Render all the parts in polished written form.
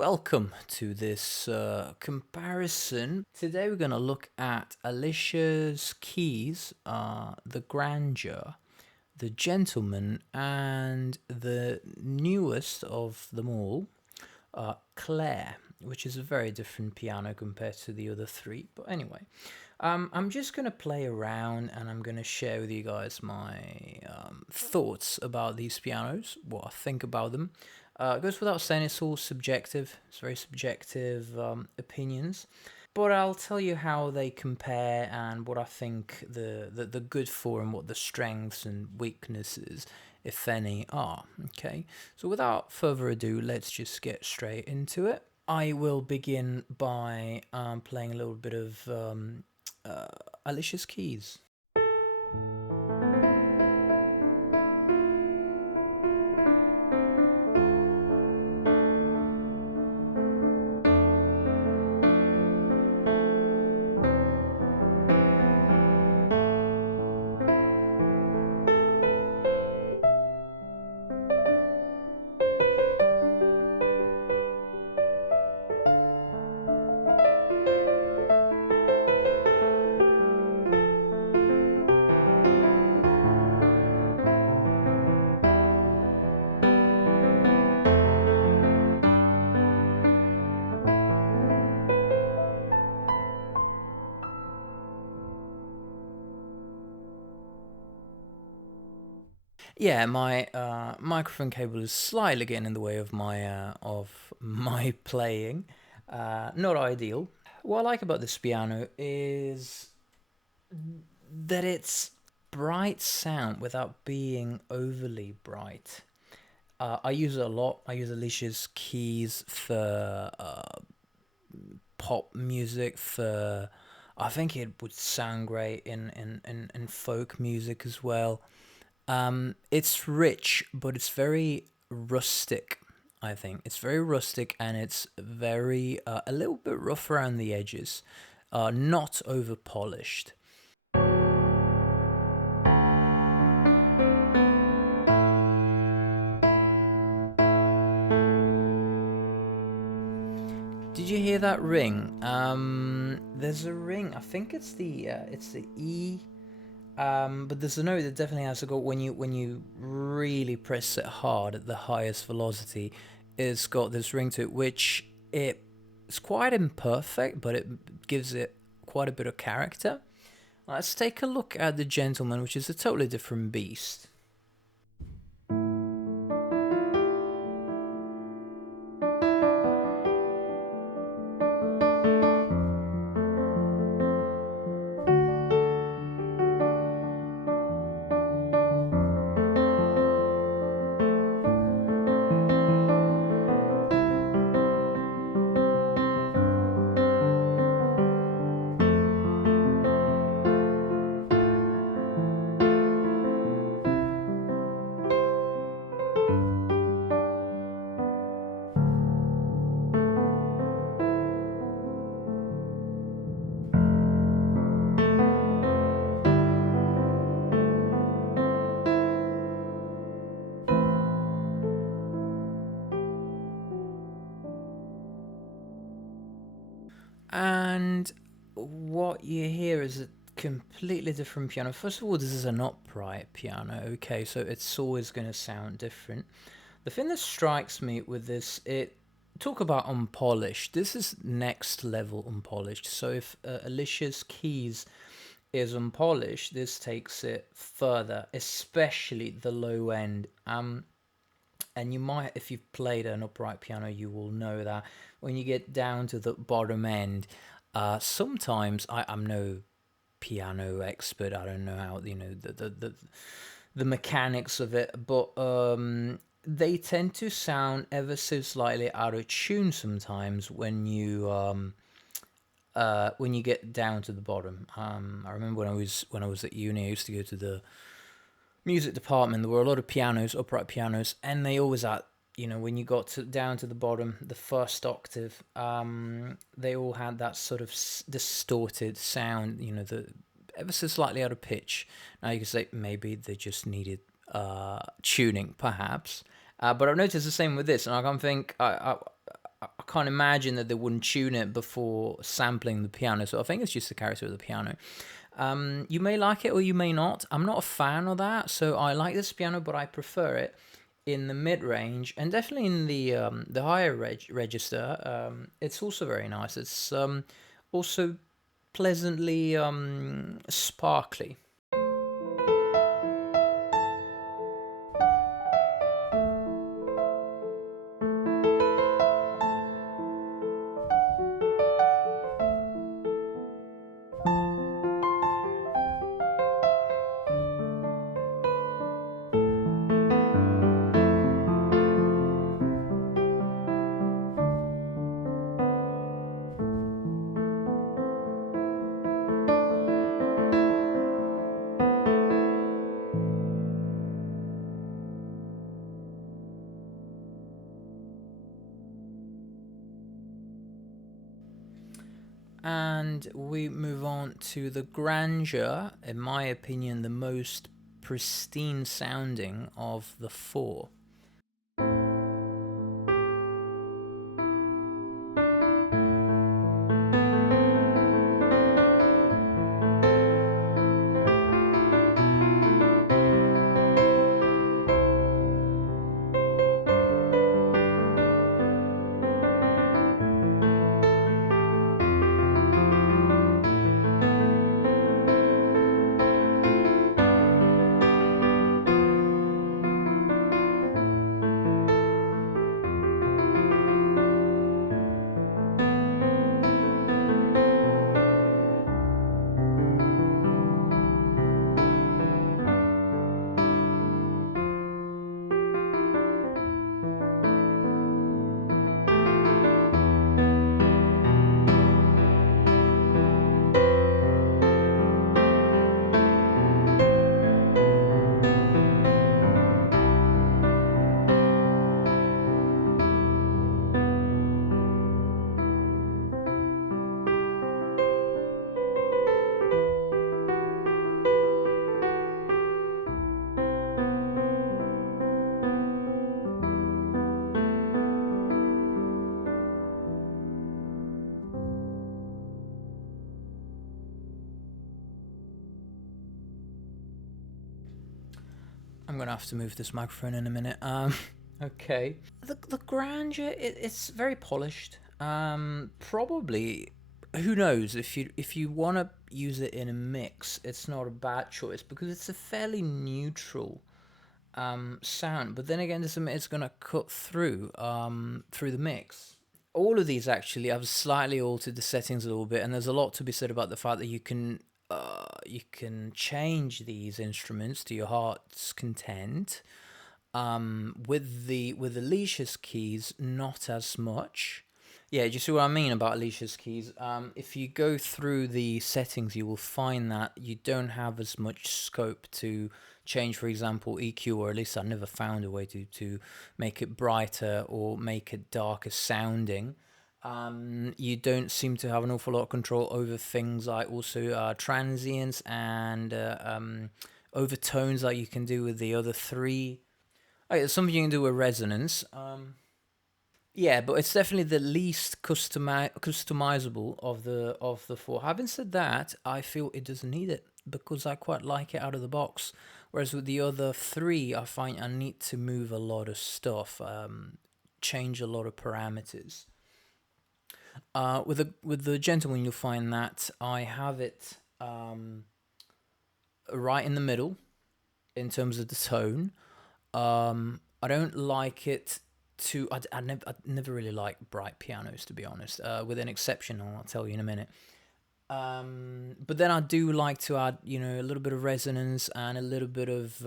Welcome to this comparison. Today we're going to look at Alicia's keys, the Grandeur, the Gentleman, and the newest of them all, Claire, which is a very different piano compared to the other three. But anyway, I'm just going to play around and I'm going to share with you guys my thoughts about these pianos, what I think about them. It goes without saying, it's all subjective. It's very subjective opinions. But I'll tell you how they compare and what I think the good for and what the strengths and weaknesses, if any, are. Okay, so without further ado, let's just get straight into it. I will begin by playing a little bit of Alicia's keys. Yeah, my microphone cable is slightly getting in the way of my playing. Not ideal. What I like about this piano is that it's bright sound without being overly bright. I use it a lot. I use Alicia's keys for pop music. For I think it would sound great in folk music as well. It's rich, but it's very rustic. I think it's very rustic and it's very a little bit rough around the edges, not over polished. Did you hear that ring? There's a ring. I think it's the E. But there's a note that definitely has to go when you really press it hard at the highest velocity. It's got this ring to it, which it's quite imperfect, but it gives it quite a bit of character. Let's take a look at the Gentleman, which is a totally different beast. And what you hear is a completely different piano. First of all, this is an upright piano, okay, so it's always going to sound different. The thing that strikes me with this, it talk about unpolished. This is next level unpolished. So if Alicia's keys is unpolished, this takes it further, especially the low end. And you might, if you've played an upright piano, you will know that when you get down to the bottom end, sometimes I'm no piano expert. I don't know how the mechanics of it, but they tend to sound ever so slightly out of tune sometimes when you get down to the bottom. I remember when I was at uni, I used to go to the music department. There were a lot of pianos, upright pianos, and they always had, when you got down to the bottom, the first octave, they all had that sort of distorted sound, the ever so slightly out of pitch. Now you can say maybe they just needed tuning, perhaps. But I've noticed the same with this, and I can't imagine that they wouldn't tune it before sampling the piano. So I think it's just the character of the piano. You may like it or you may not. I'm not a fan of that. So I like this piano, but I prefer it in the mid range and definitely in the higher register. It's also very nice. It's also pleasantly sparkly. And we move on to the Grandeur, in my opinion, the most pristine sounding of the four. I'm gonna have to move this microphone in a minute. Okay. The Grandeur, it's very polished. Probably, who knows, if you want to use it in a mix, it's not a bad choice because it's a fairly neutral sound. But then again, it's gonna cut through the mix. All of these actually, I've slightly altered the settings a little bit, and there's a lot to be said about the fact that you can change these instruments to your heart's content. With Alicia's keys, not as much. Yeah, do you see what I mean about Alicia's keys? If you go through the settings, you will find that you don't have as much scope to change, for example, EQ, or at least I never found a way to make it brighter or make it darker sounding. You don't seem to have an awful lot of control over things like also transients and overtones like you can do with the other three. Okay, it's something you can do with resonance. Yeah, but it's definitely the least customizable of the four. Having said that, I feel it doesn't need it because I quite like it out of the box. Whereas with the other three, I find I need to move a lot of stuff, change a lot of parameters. With the gentleman, you'll find that I have it right in the middle in terms of the tone. I don't like it too. I never really like bright pianos, to be honest. With an exception, I'll tell you in a minute. But then I do like to add, a little bit of resonance and a little bit of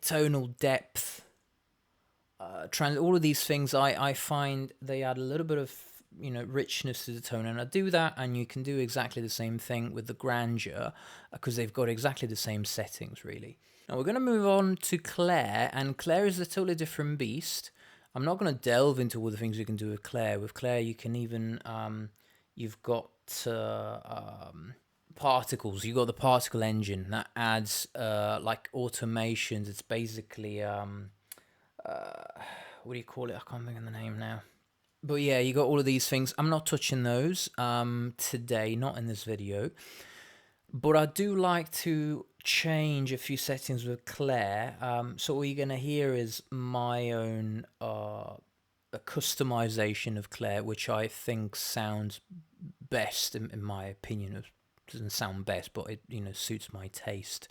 tonal depth. All of these things, I find they add a little bit of richness to the tone, and I do that, and you can do exactly the same thing with the Grandeur because they've got exactly the same settings, really. Now we're going to move on to Claire, and Claire is a totally different beast. I'm not going to delve into all the things you can do with Claire. With Claire, you can even you've got particles. You've got the particle engine that adds like automations. It's basically what do you call it? I can't think of the name now. But yeah, you got all of these things. I'm not touching those today, not in this video. But I do like to change a few settings with Claire. So what you're gonna hear is my own a customization of Claire, which I think sounds best in my opinion. It doesn't sound best, but it suits my taste.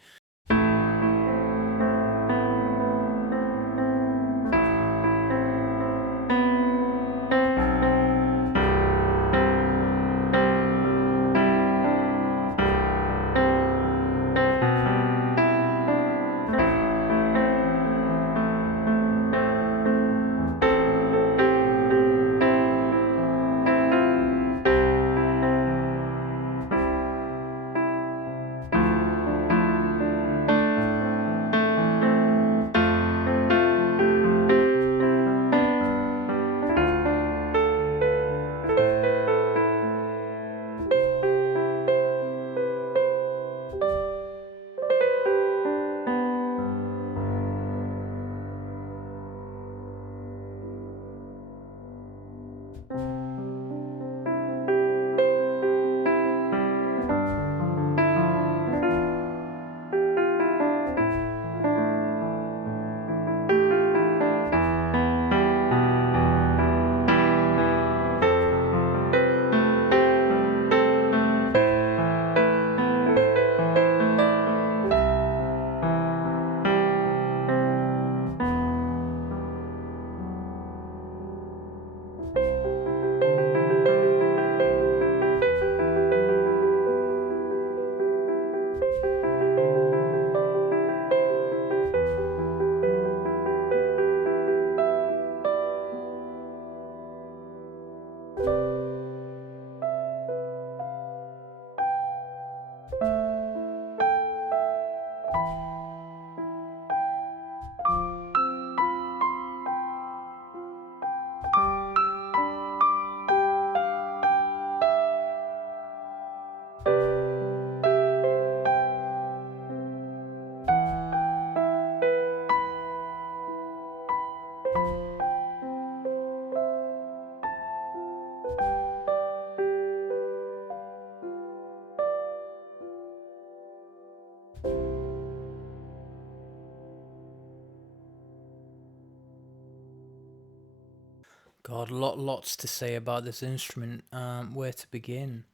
God, lots to say about this instrument. Where to begin?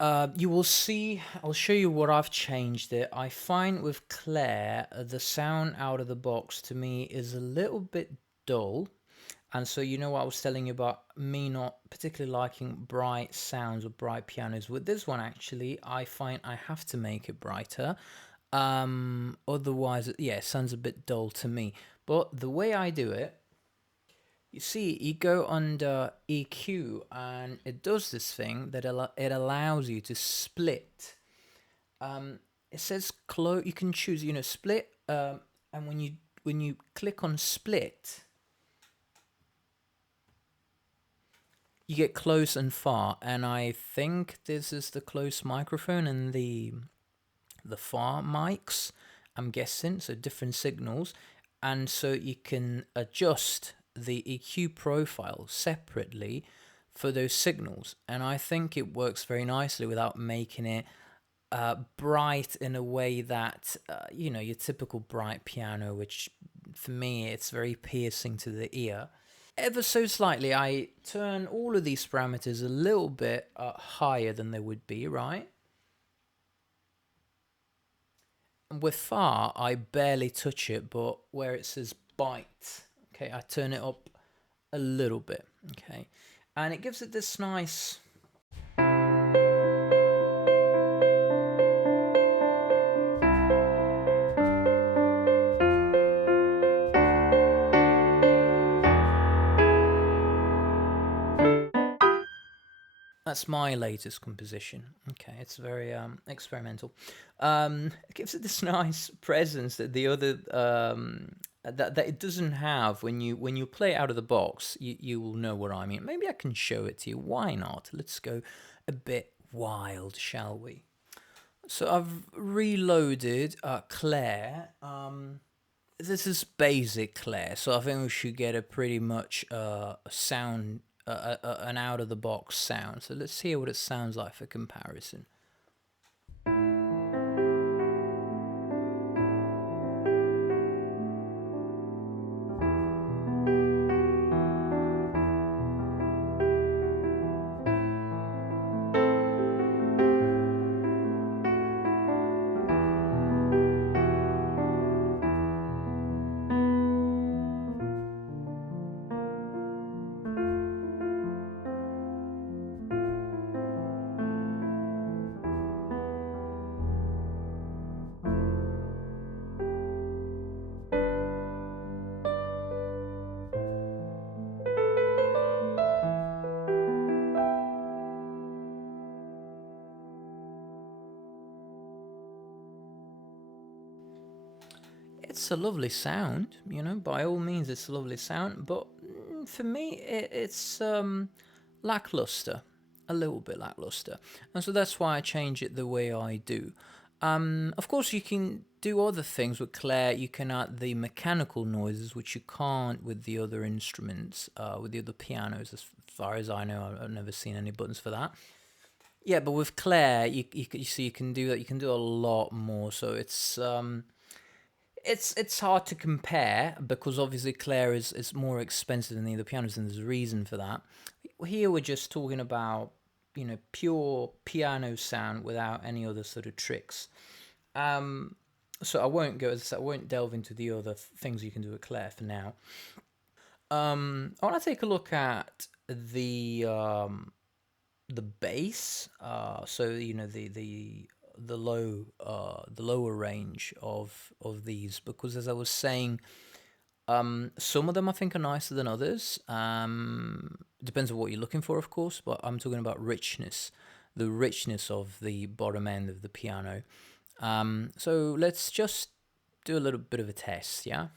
You will see. I'll show you what I've changed it. I find with Claire, the sound out of the box to me is a little bit dull. And so, what I was telling you about me not particularly liking bright sounds or bright pianos. With this one, actually, I find I have to make it brighter. Otherwise, yeah, it sounds a bit dull to me. But the way I do it, you see, you go under EQ and it does this thing that it allows you to split. It says close. You can choose, split. And when you click on split, you get close and far. And I think this is the close microphone and the far mics. I'm guessing so different signals, and so you can adjust the EQ profile separately for those signals, and I think it works very nicely without making it bright in a way that your typical bright piano, which for me it's very piercing to the ear. Ever so slightly, I turn all of these parameters a little bit higher than they would be, right? With far, I barely touch it, but where it says bite, okay, I turn it up a little bit, okay, and it gives it this nice. That's my latest composition. Okay, it's very experimental. It gives it this nice presence that the other that it doesn't have when you play it out of the box. You will know what I mean. Maybe I can show it to you. Why not? Let's go a bit wild, shall we? So I've reloaded Claire. This is basic Claire, so I think we should get a pretty much sound, an out of the box sound. So let's hear what it sounds like for comparison. It's a lovely sound, by all means, it's a lovely sound, but for me, it's lackluster, a little bit lackluster. And so that's why I change it the way I do. Of course, you can do other things with Claire. You can add the mechanical noises, which you can't with the other instruments, with the other pianos, as far as I know. I've never seen any buttons for that. Yeah, but with Claire, you see, you can do that. You can do a lot more. So it's hard to compare because obviously Claire is more expensive than the other pianos, and there's a reason for that. Here we're just talking about pure piano sound without any other sort of tricks. So I won't go. As I said, I won't delve into the other things you can do with Claire for now. I want to take a look at the bass. So the lower range of these, because as I was saying, some of them I think are nicer than others. Depends on what you're looking for, of course, but I'm talking about richness, the richness of the bottom end of the piano. So let's just do a little bit of a test, yeah?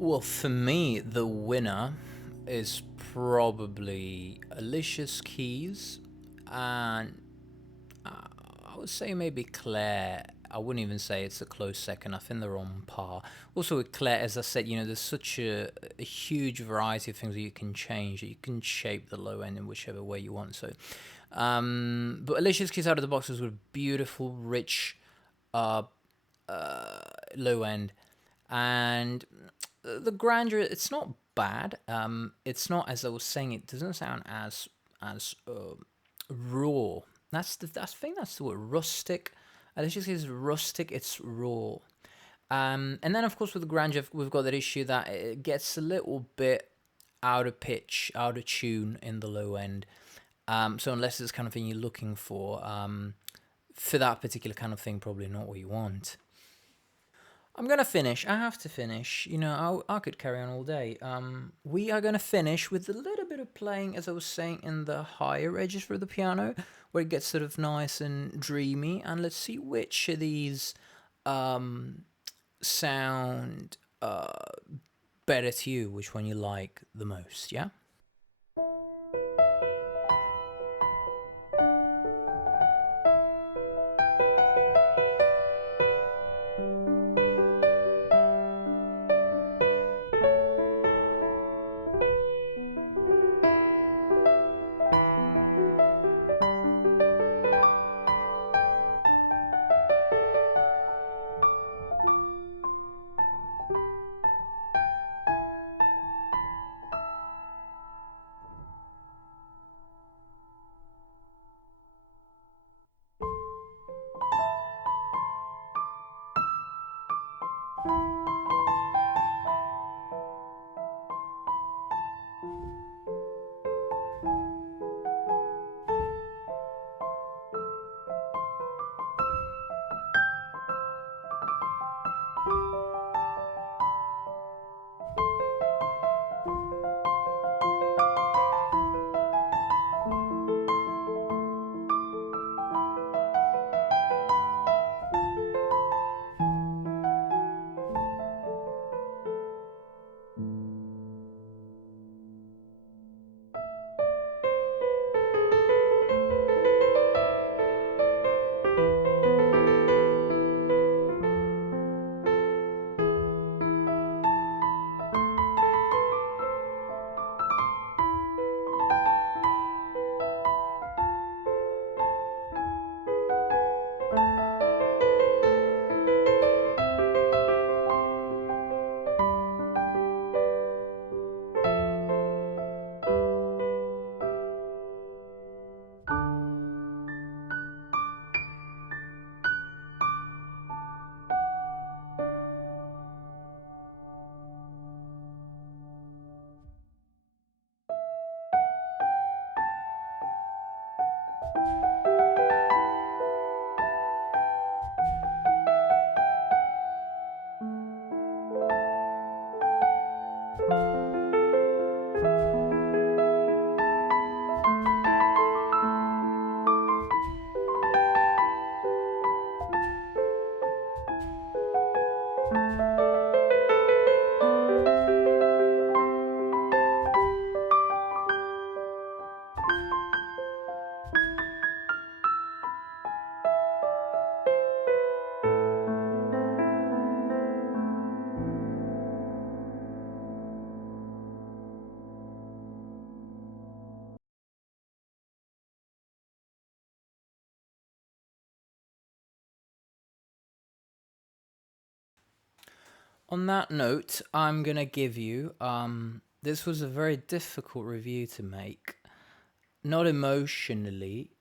Well, for me, the winner is probably Alicia's Keys, and I would say maybe Claire. I wouldn't even say it's a close second. I think they're on par. Also with Claire, as I said, there's such a huge variety of things that you can change. You can shape the low end in whichever way you want. So, but Alicia's Keys out of the box was with beautiful, rich, uh, low end, and the Grandeur. It's not bad. It's not, as I was saying. It doesn't sound as raw. I think that's the word, rustic. Alicia says rustic. It's raw. And then, of course, with the Grandeur, we've got that issue that it gets a little bit out of pitch, out of tune in the low end. So unless it's the kind of thing you're looking for that particular kind of thing, probably not what you want. I'm gonna finish. I have to finish. You know, I could carry on all day. We are gonna finish with a little bit of playing, as I was saying, in the higher register of the piano, where it gets sort of nice and dreamy. And let's see which of these um, sound better to you. Which one you like the most? Yeah. On that note, I'm gonna give you. This was a very difficult review to make, not emotionally,